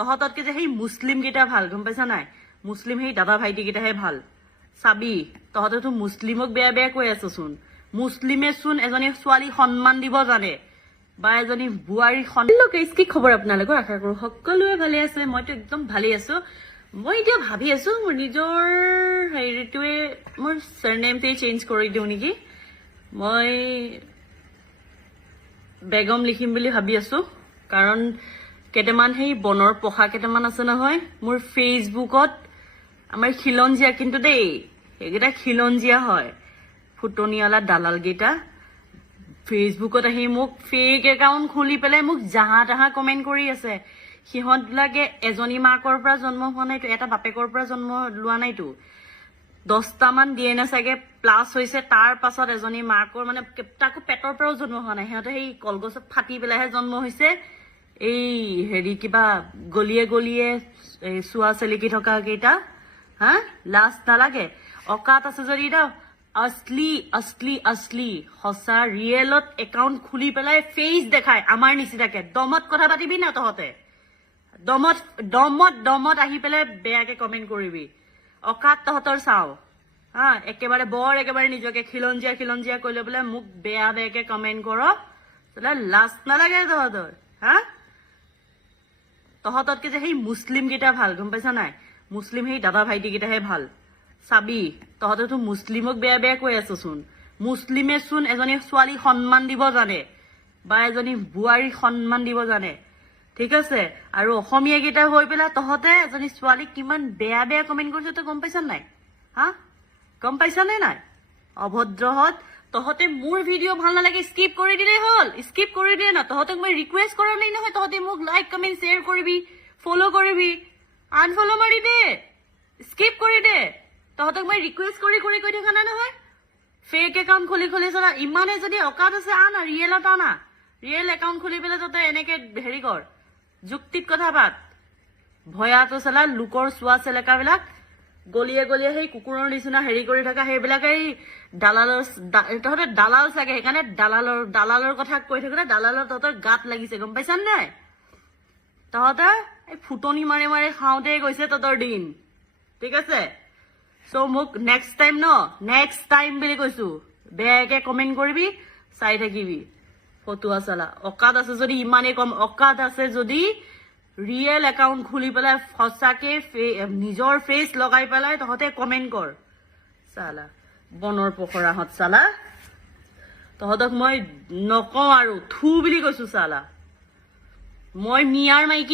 তহঁততকে যে সেই মুছলিম কেইটা ভাল, গম পাইছা নাই? মুছলিম সেই দাদা ভাইটি কেইটাহে ভাল। চাবি, তহঁতেতো মুছলিমক বেয়া বেয়া কৈ আছচোন। মুছলিমে চোন এজনী ছোৱালী সন্মান দিব জানে, বা এজনী বোৱাৰী কি খবৰ আপোনালোকৰ? আশা কৰো সকলোৱে ভালে আছে। মইতো একদম ভালে আছো। মই এতিয়া ভাবি আছো মোৰ নিজৰ হেৰিটোৱে, মোৰ চাৰনেমটোৱে চেঞ্জ কৰি দিওঁ নেকি। মই বেগম লিখিম বুলি ভাবি আছো, কাৰণ কেইটামান সেই বনৰ পঢ়া কেইটামান আছে নহয় মোৰ ফেচবুকত। আমাৰ খিলঞ্জীয়া কিন্তু দেই, সেইকেইটা খিলঞ্জীয়া হয়, ফুটনিয়ালা দালাল কেইটা। ফেচবুকত আহি মোক ফেক একাউণ্ট খুলি পেলাই মোক জাহা তাহা কমেণ্ট কৰি আছে। সিহঁতবিলাকে এজনী মাকৰ পৰা জন্ম হোৱা নাইতো, এটা বাপেকৰ পৰা জন্ম লোৱা নাইতো। 10টামান DNA চাগে প্লাছ হৈছে, তাৰ পাছত এজনী মাকৰ মানে তাকো পেটৰ পৰাও জন্ম হোৱা নাই। সিহঁতে সেই কলগছত ফাটি পেলাইহে জন্ম হৈছে। এই হেৰি কিবা গলিয়ে গলিয়ে চোৱা চেলিকি থকা কেইটা, হা লাজ নালাগে? অকাত আছে যদি দাও, असली असली असली সঁচা ৰিয়েলত একাউণ্ট খুলি পেলাই ফেচ দেখায় আমাৰ নিচিনাকে। দমত কথা পাতিবি না তহঁতে, দমত দমত দমত আহি পেলাই বেয়াকে কমেণ্ট কৰিবি। অকাত তহঁতৰ চাও, হা একেবাৰে নিজকে খিলঞ্জীয়া খিলঞ্জীয়া কৈ লৈ পেলাই মোক বেয়া বেয়াকে কমেণ্ট কৰ। লাজ নালাগে তহঁতৰ? হা তহঁততকে যে সেই মুছলিম কেইটা ভাল, গম পাইছা নাই? মুছলিম সেই দাদা ভাইটি কেইটাহে ভাল। চাবি, তহঁতেতো মুছলিমক বেয়া বেয়া কৈ আছচোন। মুছলিমে চোন এজনী ছোৱালী সন্মান দিব জানে, বা এজনী বোৱাৰীক সন্মান দিব জানে, ঠিক আছে? আৰু অসমীয়া কেইটা হৈ পেলাই তহঁতে এজনী ছোৱালীক কিমান বেয়া বেয়া কমেণ্ট কৰিছ, তই গম পাইছা নাই? হা গম পাইছানে নাই? অভদ্ৰহত, তহঁতে মোৰ ভিডিঅ' ভাল নালাগে স্কিপ কৰি দিলেই হ'ল। স্কিপ কৰি দিয়ে না, তহঁতক মই ৰিকুৱেষ্ট কৰা নাই নহয় তহঁতে মোক লাইক কমেণ্ট শ্বেয়াৰ কৰিবি, ফ'ল' কৰিবি। আনফ'ল' মাৰি দে, স্কিপ কৰি দে। তহঁতক মই ৰিকুৱেষ্ট কৰি কৰি কৈ থকা নাই নহয়। ফেক একাউণ্ট খুলি খুলি চলা, ইমানে যদি অকাত আছে আনা, ৰিয়েলত আনা। ৰিয়েল একাউণ্ট খুলি পেলাই তহঁতে এনেকে হেৰি কৰ, যুক্তিত কথা পাত। ভয়াটো চালা লোকৰ চোৱা চেলেকাবিলাক গলিয়ে গলিয়ে সেই কুকুৰৰ নিচিনা হেৰি কৰি থকা, সেইবিলাক এই দালালৰ তহঁতে দালাল চাগে, সেইকাৰণে দালালৰ কথা কৈ থাকোতে দালালৰ তহঁতৰ গাত লাগিছে, গম পাইছানে নাই? তহঁতে এই ফুটনি মাৰি মাৰি খাওঁতে গৈছে তহঁতৰ দিন, ঠিক আছে? চ' মোক নেক্সট টাইম বুলি কৈছো, বেয়াকে কমেণ্ট কৰিবি, চাই থাকিবি। ফটুৱা চালা, অকাত আছে যদি ইমানেই কম, অকাত আছে যদি ৰিয়েল একাউণ্ট খুলি পেলাই সঁচাকে নিজৰ ফেচ লগাই পেলাই তহঁতে কমেণ্ট কৰ। চালা বনৰ পখৰাহঁত চালা, তহঁতক মই নকওঁ আৰু থু বুলি কৈছো চালা। মই মিয়াৰ মাইকী